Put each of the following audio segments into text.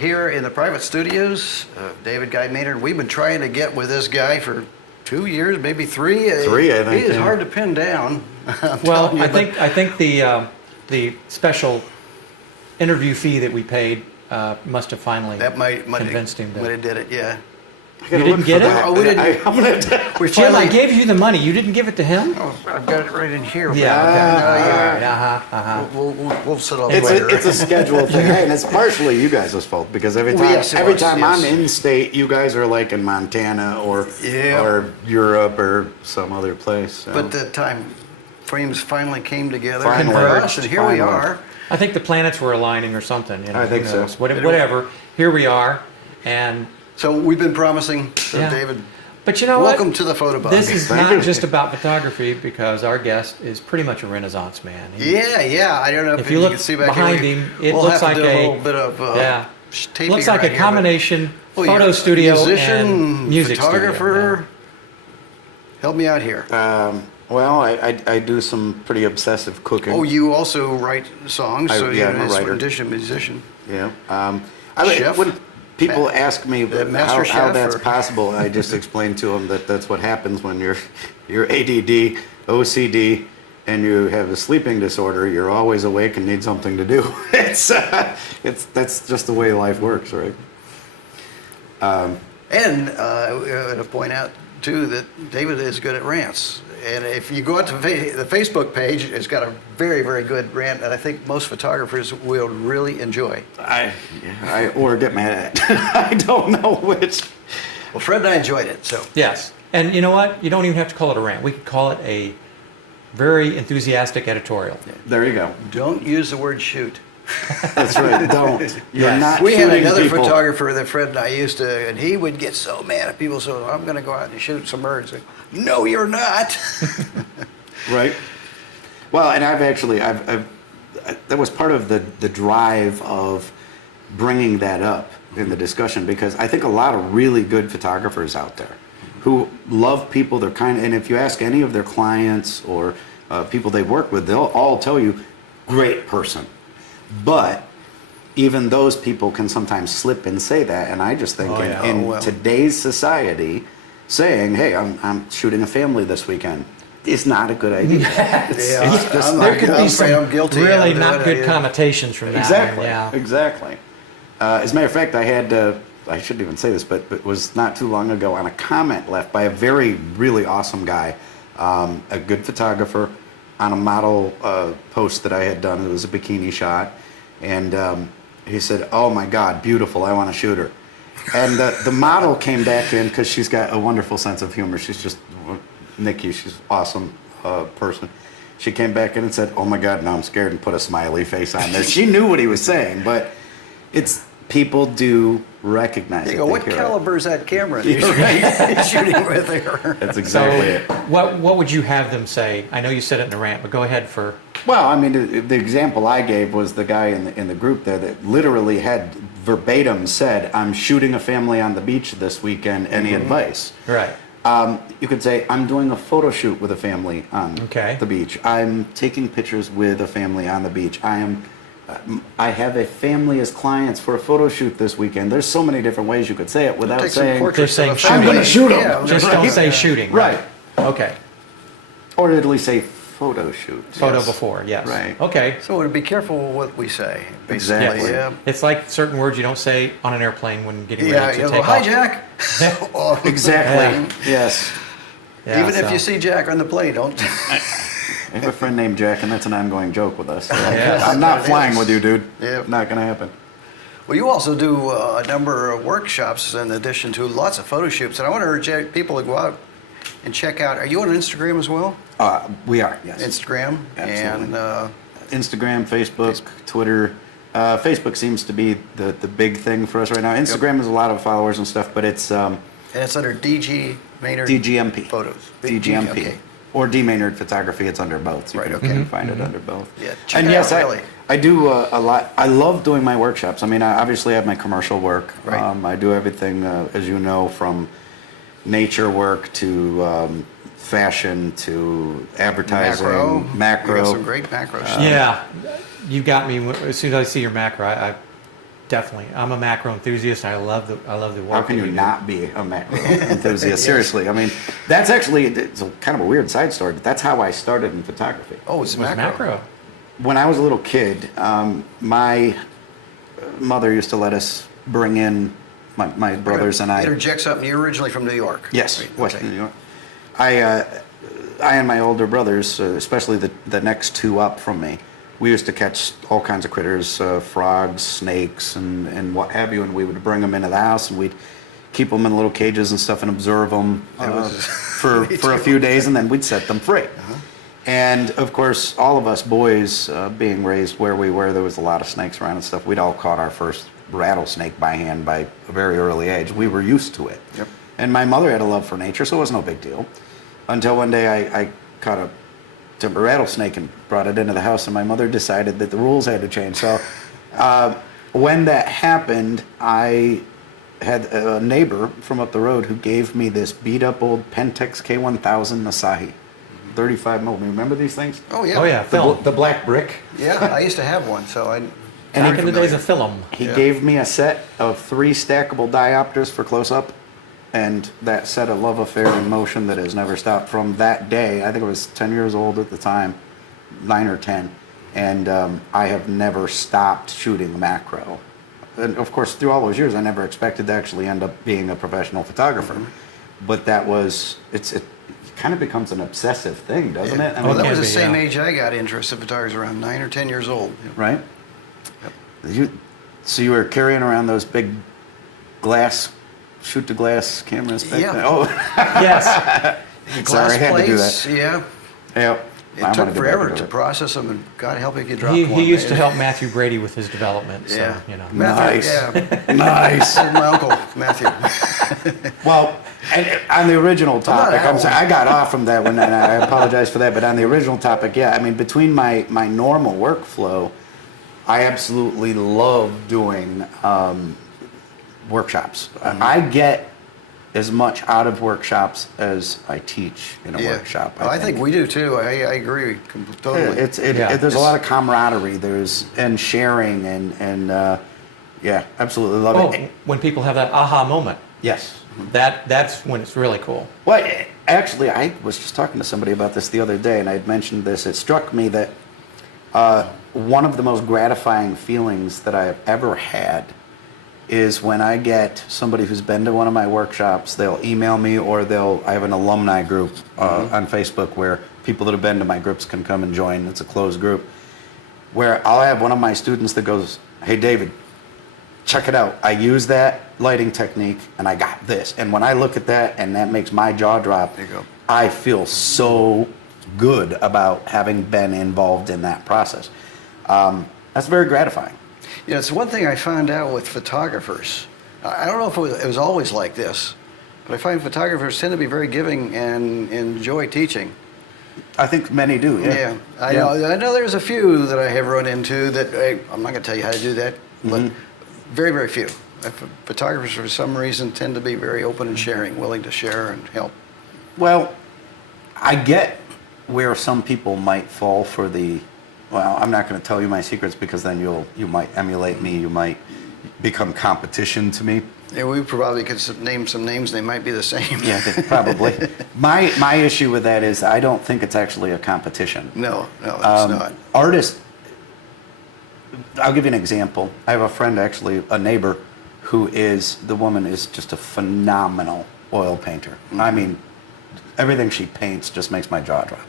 here in the private studios of David Guy Maynard. We've been trying to get with this guy for 2 years, maybe 3. 3, I think. He is hard to pin down. Well, I think the special interview fee that we paid must have finally convinced him. Might have did it, yeah. You didn't get it? Oh, we didn't. Jim, I gave you the money. You didn't give it to him? Oh, I've got it right in here. Yeah. We'll settle It's later. a schedule thing, and it's partially you guys' fault because every time I'm in state, you guys are like in Montana or Europe or some other place. So. But the time frames finally came together Finally. for us, and here we are. I think the planets were aligning or something. You know, I think who knows? so. Whatever. Here we are, and So we've been promising, David. But you know welcome what? to the Fotobug. This is not just about photography because our guest is pretty much a Renaissance man. Yeah. I don't know if you look can see back behind here. him, it we'll looks have like to do a little bit of taping looks like right a here, combination but- photo studio musician, and music photographer. studio. Help me out here. Well, I do some pretty obsessive cooking. Oh, you also write songs, so I'm a you're writer. in addition musician. Yeah. Chef? When people ask me master how chef, that's or? possible, I just explain to them that that's what happens when you're ADD, OCD, and you have a sleeping disorder. You're always awake and need something to do. That's just the way life works, right? And I want to point out, too, that David is good at rants. And if you go out to the Facebook page, it's got a very, very good rant that I think most photographers will really enjoy. Or get mad at. I don't know which. Well, Fred and I enjoyed it, so. Yes. And you know what? You don't even have to call it a rant. We could call it a very enthusiastic editorial. There you go. Don't use the word shoot. That's right. Don't. You're not We had shooting another people. photographer that Fred and I used to, and he would get so mad at people, so I'm going to go out and shoot some birds. Like, no, you're not. Right. Well, and that was part of the drive of bringing that up in the discussion because I think a lot of really good photographers out there who love people, they're kind of, and if you ask any of their clients or people they work with, they'll all tell you, great person. But even those people can sometimes slip and say that, and I just think in today's society, saying, "Hey, I'm shooting a family this weekend," is not a good idea. There could be some really not good connotations from that. Exactly. Yeah. Exactly. As a matter of fact, I had I shouldn't even say this, but it was not too long ago on a comment left by a really awesome guy, a good photographer, on a model post that I had done. It was a bikini shot, and he said, "Oh my God, beautiful! I want to shoot her." And the model came back in because she's got a wonderful sense of humor. She's just Nikki. She's an awesome person. She came back in and said, "Oh my God, now I'm scared," and put a smiley face on there. She knew what he was saying, but it's people do recognize it. You go, what caliber is that camera you're shooting with there? That's exactly it. What would you have them say? I know you said it in the rant, but go ahead for. Well, I mean, the example I gave was the guy in the group there that literally had verbatim said, "I'm shooting a family on the beach this weekend. Any advice?" Right. You could say, "I'm doing a photo shoot with a family on the beach. I'm taking pictures with a family on the beach. I have a family as clients for a photo shoot this weekend." There's so many different ways you could say it without saying, Just saying "I'm going to shoot them." Yeah, Just don't say shooting. Right. Okay. Or at least say photo shoot. Photo before, yes. Right. Okay. So be careful what we say, basically. Exactly. Yeah. It's like certain words you don't say on an airplane when getting Yeah, ready to you take go, "Hi, off. Jack." Oh, Exactly. Yes. Yeah, Even if you see Jack on the plane, don't. I have a friend named Jack, and that's an ongoing joke with us. So Yeah. I'm not flying with you, dude. Yeah. Not going to happen. Well, you also do a number of workshops in addition to lots of photo shoots, and I want to urge people to go out and check out. Are you on Instagram as well? We are, yes. Instagram. Absolutely. And Instagram, Facebook, Twitter. Facebook seems to be the big thing for us right now. Instagram has a lot of followers and stuff, but it's it's under DG Maynard DGMP. Photos. DGMP. Okay. Or D Maynard Photography. It's under both. So Right, you okay. can find it under both. Yeah, check And it yes, out, really. I do a lot. I love doing my workshops. I mean, I obviously have my commercial work. Right. I do everything, as you know, from nature work to fashion to advertising, macro. You got some great macro stuff. Yeah, you got me. As soon as I see your macro, Definitely. I'm a macro enthusiast. I love the work. How can that you do. not be a macro enthusiast? Seriously, I mean, that's actually, it's a kind of a weird side story, but that's how I started in photography. Oh, it's It was macro. When I was a little kid, my mother used to let us bring in my brothers and I. Interject something. You're originally from New York. Yes, Right, Western okay. New York. I and my older brothers, especially the next two up from me, we used to catch all kinds of critters, frogs, snakes, and what have you, and we would bring them into the house, and we'd keep them in little cages and stuff and observe them for a few days, and then we'd set them free. And of course, all of us boys, being raised where we were, there was a lot of snakes around and stuff. We'd all caught our first rattlesnake by hand by a very early age. We were used to it. Yep. And my mother had a love for nature, so it was no big deal. Until one day I caught a timber rattlesnake and brought it into the house, and my mother decided that the rules had to change. So when that happened, I had a neighbor from up the road who gave me this beat up old Pentex K1000 Asahi, 35 mil. Remember these things? Oh yeah. Oh yeah, The, film. the black brick. Yeah, I used to have one, so I. And Back in the days of film. He Yeah. gave me a set of 3 stackable diopters for close-up, and that set a love affair in motion that has never stopped from that day. I think I was 10 years old at the time, 9 or 10, and I have never stopped shooting macro. And of course, through all those years, I never expected to actually end up being a professional photographer. But that was, it kind of becomes an obsessive thing, doesn't it? I Well, mean, that was the be, same yeah. age I got interested in photography, around 9 or 10 years old. right? So you were carrying around those big glass, shoot to glass cameras back Yeah. then? Oh, Yes. sorry, I had to do plates, that. yeah. Yeah. It I took wanna get back forever into to it. process them, and God help if you drop He one. used to man. help Matthew Brady with his development. So, Yeah. you know. Matthew, Nice. Yeah. Nice. My uncle, Matthew. Well, and on the original topic, that I'm sorry, I got off from that one, and I apologize for that. But on the original topic, yeah, I mean, between my normal workflow, I absolutely love doing workshops. I get as much out of workshops as I teach in a workshop. I think we do too. I agree totally. There's a lot of camaraderie. And sharing and yeah, absolutely love Oh, it. when people have that aha moment, Yes. that's when it's really cool. Well, actually, I was just talking to somebody about this the other day, and I had mentioned this. It struck me that one of the most gratifying feelings that I have ever had is when I get somebody who's been to one of my workshops. They'll email me, or I have an alumni group on Facebook where people that have been to my groups can come and join. It's a closed group where I'll have one of my students that goes, "Hey, David, check it out. I use that lighting technique, and I got this." And when I look at that, and that makes my jaw drop, There you go. I feel so good about having been involved in that process. That's very gratifying. You know, it's one thing I found out with photographers. I don't know if it was always like this, but I find photographers tend to be very giving and enjoy teaching. I think many do. Yeah. I know there's a few that I have run into that I'm not going to tell you how to do that, but very, very few. Photographers, for some reason, tend to be very open and sharing, willing to share and help. Well, I get where some people might fall for well, I'm not going to tell you my secrets because then you might emulate me. You might become competition to me. Yeah, we probably could name some names. They might be the same. Yeah, probably. My issue with that is I don't think it's actually a competition. No, it's not. Artists, I'll give you an example. I have a friend, actually, a neighbor, the woman is just a phenomenal oil painter. I mean, everything she paints just makes my jaw drop.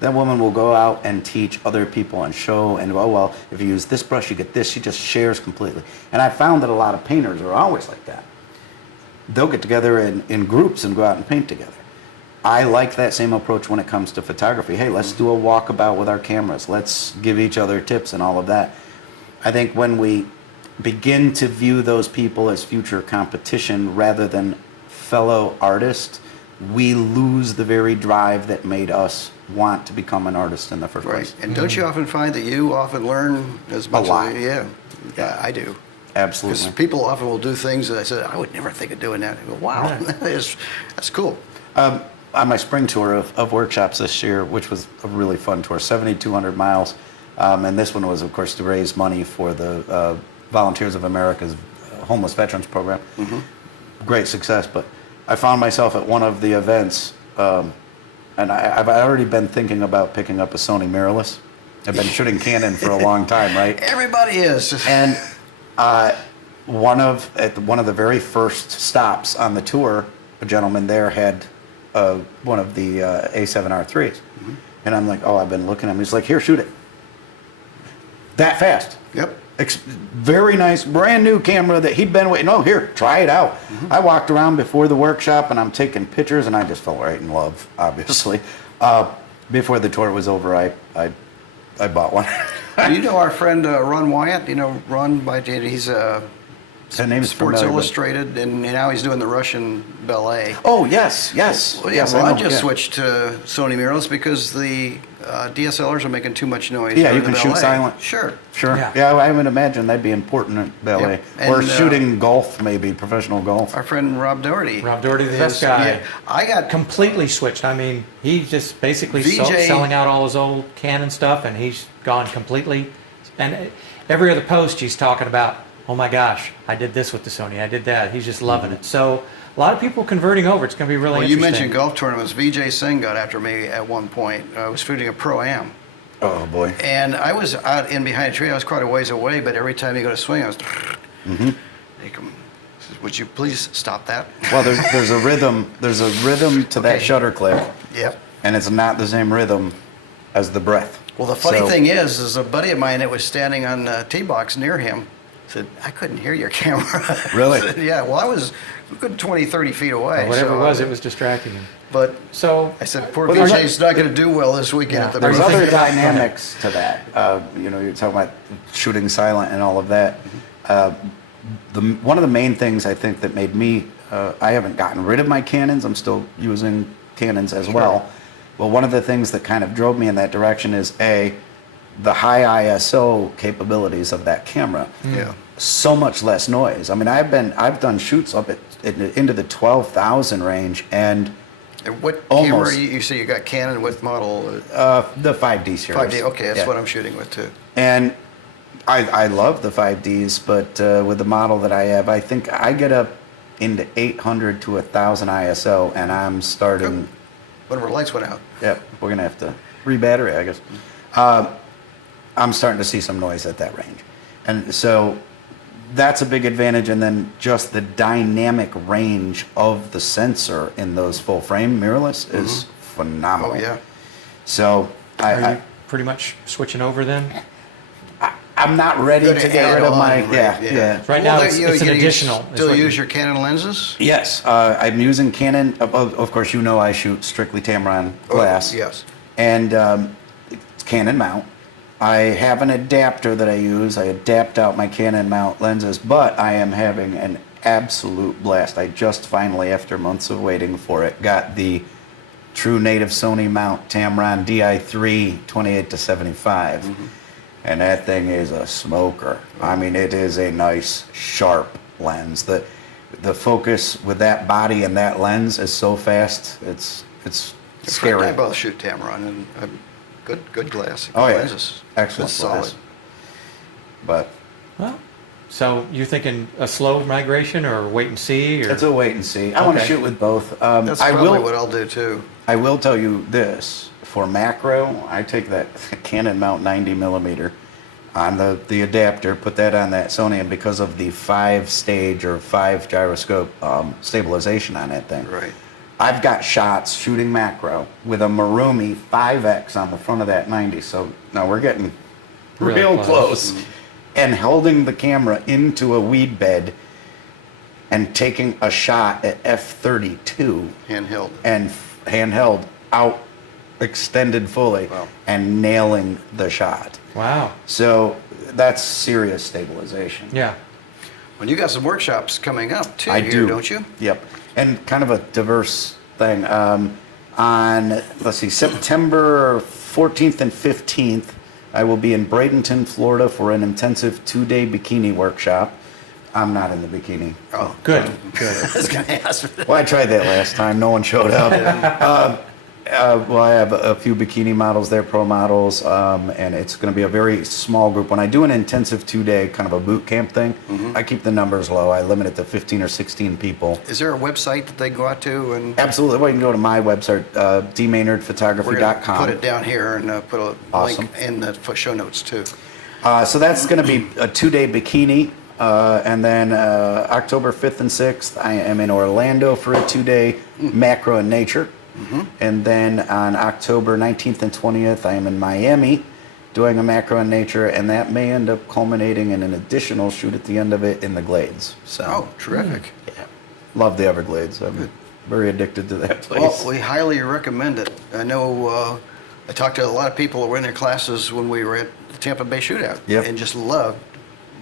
That woman will go out and teach other people and show, and oh, well, if you use this brush, you get this. She just shares completely. And I found that a lot of painters are always like that. They'll get together in groups and go out and paint together. I like that same approach when it comes to photography. Hey, let's do a walkabout with our cameras. Let's give each other tips and all of that. I think when we begin to view those people as future competition rather than fellow artists, we lose the very drive that made us want to become an artist in the first place. Right. And don't you often find that you often learn as much? lot. Yeah, I do. Because Absolutely. people often will do things that I said, I would never think of doing that. I go, wow, that's cool. On my spring tour of workshops this year, which was a really fun tour, 7,200 miles, and this one was, of course, to raise money for the Volunteers of America's homeless veterans program. Great success, but I found myself at one of the events, and I've already been thinking about picking up a Sony mirrorless. I've been shooting Canon for a long time, right? Everybody is. And one of the very first stops on the tour, a gentleman there had one of the A7R3s. And I'm like, oh, I've been looking at him. He's like, here, shoot it. That fast. Yep. Very nice, brand new camera that he'd been waiting. Oh, here, try it out. I walked around before the workshop and I'm taking pictures and I just fell right in love, obviously. Before the tour was over, I bought one. You know our friend Ron Wyatt? You know Ron by he's His name's Sports familiar, but- Illustrated, and now he's doing the Russian ballet. Oh, yes. Well, yeah, yes, I Ron know, just yeah. switched to Sony mirrorless because the DSLRs are making too much noise. Yeah, during you the can shoot ballet. silent. Sure. Sure. Yeah. Yeah, I would imagine that'd be important at ballet. Yep. Or And, shooting golf, maybe, professional golf. Our friend Rob Doherty. Rob Doherty, the is- best guy. Yeah, I got Completely switched. I mean, he just basically VJ selling out all his old Canon stuff, and he's gone completely. And every other post, he's talking about, oh my gosh, I did this with the Sony, I did that. He's just loving it. So a lot of people converting over. It's going to be really Well, you interesting. mentioned golf tournaments. VJ Singh got after me at one point. I was shooting a Pro-Am. Oh, boy. And I was out in behind a tree. I was quite a ways away, but every time you go to swing, I was. They come, would you please stop that? Well, there's a rhythm. There's a rhythm to that Okay. shutter click, Yep. and it's not the same rhythm as the breath. Well, the funny So- thing is a buddy of mine that was standing on a tee box near him said, I couldn't hear your camera. Really? I said, yeah, well, I was a good 20, 30 feet away. Whatever so, it was, it was distracting him. But So I said, poor Well, there's VJ's not going to do well this weekend Yeah, at the There's What do you other think? dynamics to that. You're talking about shooting silent and all of that. One of the main things I think that made me, I haven't gotten rid of my Canons. I'm still using Canons as well. Well, one of the things that kind of drove me in that direction is the high ISO capabilities of that camera. Yeah. So much less noise. I mean, I've done shoots up into the 12,000 range, and And what camera, Almost. you say you got Canon with model the 5D series. 5D? Okay, that's Yeah. what I'm shooting with too. And I love the 5Ds, but with the model that I have, I think I get up into 800 to 1,000 ISO, and I'm starting. One of our lights went out. Yep, we're gonna have to re-battery, I guess. I'm starting to see some noise at that range, and so that's a big advantage. And then just the dynamic range of the sensor in those full frame mirrorless is phenomenal. Oh, yeah. So are you pretty much switching over then? I'm not ready Gonna to get add rid of on, my right, yeah. Right now, Well, it's you an know, additional. is Still what you- use your Canon lenses? Yes, I'm using Canon. Of course, you know I shoot strictly Tamron glass. Yes. And it's Canon mount. I have an adapter that I use. I adapt out my Canon mount lenses, but I am having an absolute blast. I just finally, after months of waiting for it, got the true native Sony mount Tamron DI3 28 to 75. And that thing is a smoker. I mean, it is a nice, sharp lens. The focus with that body and that lens is so fast. It's scary. I both shoot Tamron, and good glass. Oh, yeah. Lenses. Excellent Good, glass. solid. But Well, so you're thinking a slow migration or wait and see? Or? it's a wait and see. I want to Okay. shoot with both. That's I probably will. what I'll do too. I will tell you this: for macro, I take that Canon mount 90 millimeter on the adapter, put that on that Sony, and because of the 5-stage or 5 gyroscope stabilization on that thing, Right. I've got shots shooting macro with a Marumi 5X on the front of that 90. So now we're getting Really real close. close. And holding the camera into a weed bed and taking a shot at f32 Handheld. and handheld out extended fully Wow. and nailing the shot. Wow. So that's serious stabilization. Yeah. Well, you got some workshops coming up too I here, do. don't you? Yep. And kind of a diverse thing. On, let's see, September 14th and 15th, I will be in Bradenton, Florida for an intensive 2-day bikini workshop. I'm not in the bikini. Oh, Good. I was going to ask. Well, I tried that last time. No one showed up. Well, I have a few bikini models there, pro models, and it's going to be a very small group. When I do an intensive 2-day kind of a boot camp thing, I keep the numbers low. I limit it to 15 or 16 people. Is there a website that they go out to? And Absolutely. Well, you can go to my website, we're going to dmaynardphotography.com. put it down here and put a Awesome. link in the show notes too. So that's going to be a 2-day bikini. And then October 5th and 6th, I am in Orlando for a 2-day macro and nature. And then on October 19th and 20th, I am in Miami doing a macro and nature, and that may end up culminating in an additional shoot at the end of it in the Glades. So, Oh, terrific. yeah, love the Everglades. I'm very addicted to that place. Well, we highly recommend it. I know I talked to a lot of people who were in their classes when we were at the Tampa Bay Shootout Yep. and just loved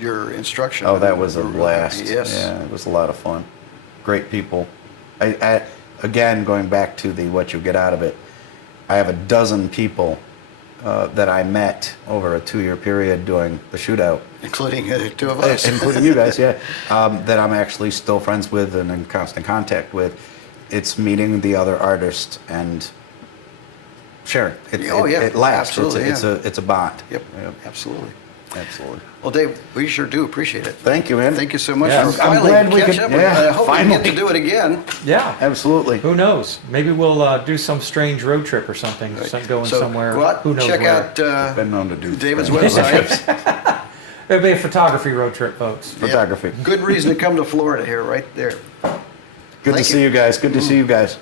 your instruction. Oh, that was a blast. Yes. Yeah, it was a lot of fun. Great people. I again, going back to the what you get out of it, I have a dozen people that I met over a 2-year period doing the shootout, Including the two of us. including you guys, yeah, that I'm actually still friends with and in constant contact with. It's meeting the other artists and sharing. Oh, yeah, It lasts. absolutely, It's a bond. Yep, absolutely. Absolutely. Well, Dave, we sure do appreciate it. Thank you, man. Thank you so much Yeah, for I'm finally glad we catching could- up with yeah, I hope we finally. get to do it again. Yeah. Absolutely. Who knows? Maybe we'll do some strange road trip or something, going So somewhere. go out, Who knows check where? out Been known to do David's strange website. It'll be a photography road trip, folks. Photography. Good reason to come to Florida here, right there. Good to Thank see you. you guys. Good to see you guys.